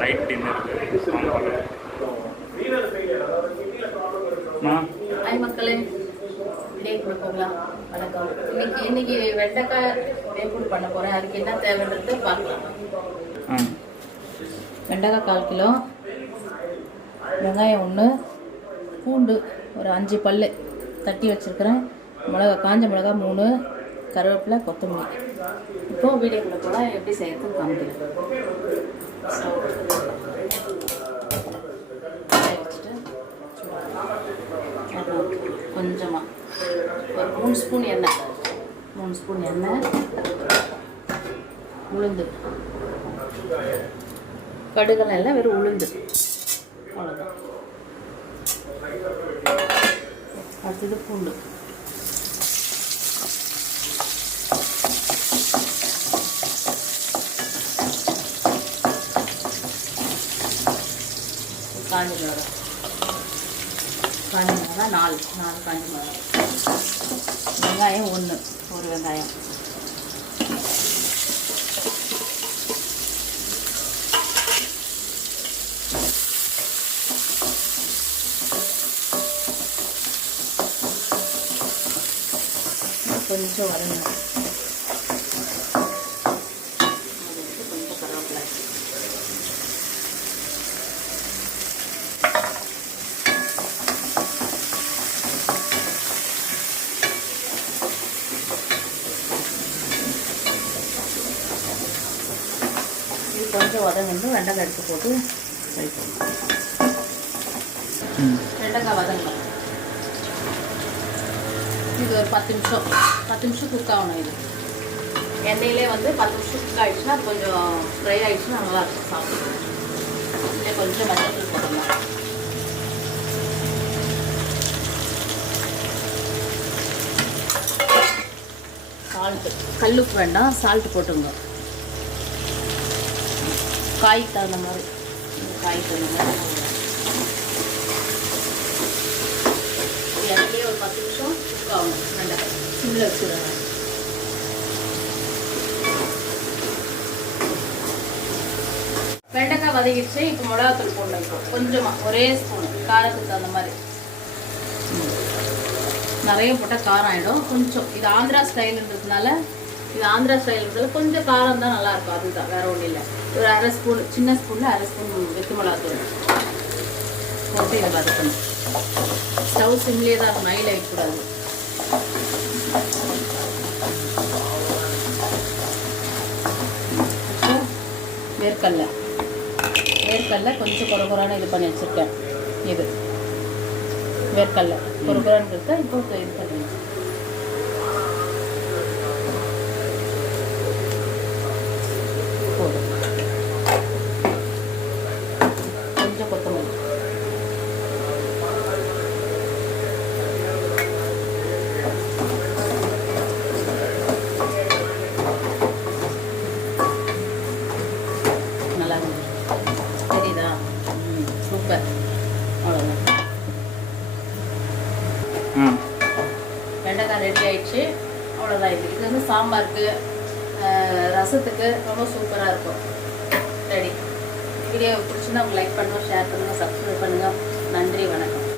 Night டின்னருக்கு மா hi மக்களே. டே கொடுப்போங்களா? வணக்கம். இன்னைக்கு இன்னைக்கு வெண்டைக்காய் வேப்பூர் பண்ண போகிறேன் அதுக்கு என்ன தேவைன்றது பார்க்கலாம். வெண்டைக்காய் கால் கிலோ வெங்காயம் ஒன்று பூண்டு ஒரு அஞ்சு பல் தட்டி வச்சுருக்கிறேன். மிளகா காஞ்ச மிளகா மூணு கருவேப்பிலை கொத்தமல்லி. இப்போ வீடியோக்குள்ள கூட எப்படி செய்யறதுன்னு காமிக்கிறேன். வச்சுட்டு கொஞ்சமாக ஒரு மூணு ஸ்பூன் எண்ணெய். மூணு ஸ்பூன் எண்ணெய். உளுந்து. கடுகெல்லாம் எல்லாம் வெறும் உளுந்து. அவ்வளோதான் அடுத்தது பூண்டு. காஞ்சி மிளகா. காஞ்சி மிளகா நாலு நாலு காஞ்சி மிளகா. வெங்காயம் ஒன்று ஒரு வெங்காயம். கொஞ்சம் வரணும் கொஞ்சம் வதங்கணும் வெண்டைக்காய் எடுத்து போட்டு ஃப்ரை பண்ணணும் வெண்டைக்காய் வதங்கணும். இது ஒரு பத்து நிமிஷம். பத்து நிமிஷம் குக் ஆகணும் இது. எண்ணெயிலே வந்து பத்து நிமிஷம் குக் ஆகிடுச்சுன்னா கொஞ்சம் ஃப்ரை ஆகிடுச்சுன்னா நல்லா இருக்கும் சாப்பிடுவோம் இல்லை கொஞ்சம் மஞ்சள் போடலாம் சால்ட்டு கல்லுப்பு வேண்டாம் சால்ட்டு போட்டுங்க காய்க்கு தகுந்த மாதிரி காய்க்கு தகுந்த மாதிரி எண்ணெயிலே ஒரு பத்து நிமிஷம் குக் ஆகும் நல்லா சிம்மில் வச்சுருவேன். வெண்டைக்காய் வதக்கிடுச்சு இப்போ மிளகாத்தூள் போடணும் இப்போ. கொஞ்சமாக ஒரே ஸ்பூன் காரத்துக்கு தகுந்த மாதிரி. நிறைய போட்டால் காரம் ஆகிடும் கொஞ்சம் இது ஆந்திரா ஸ்டைலுன்றதுனால இது ஆந்திரா ஸ்டைலுன்றது கொஞ்சம் காரம் தான் நல்லாயிருக்கும் அதுதான் வேற ஒன்றும் இல்லை. ஒரு அரை ஸ்பூன் சின்ன ஸ்பூனில் அரை ஸ்பூன் வெத்து மிளகாத்தூள். போட்டு இதை வதக்கணும். ஸ்டவ் சிம்லேயே தான் இருக்கும் நைல் வைக்கக்கூடாது இப்போ வேர்க்கடலை. கொஞ்சம் கொஞ்சம் குறகுறான இது பண்ணி வச்சுருக்கேன். இது. வேர்க்கடலை. குறகுறான்னு இருக்கா இப்போ இது பண்ணி வெண்டைக்காய் ரெடி ஆயிடுச்சு. அவ்வளோதான் இது இது வந்து சாம்பாருக்கு ரசத்துக்கு ரொம்ப சூப்பராக இருக்கும். ரெடி வீடியோ பிடிச்சுன்னா உங்களுக்கு லைக் பண்ணுங்கள் ஷேர் பண்ணுங்கள் சப்ஸ்கிரைப் பண்ணுங்கள் நன்றி வணக்கம்.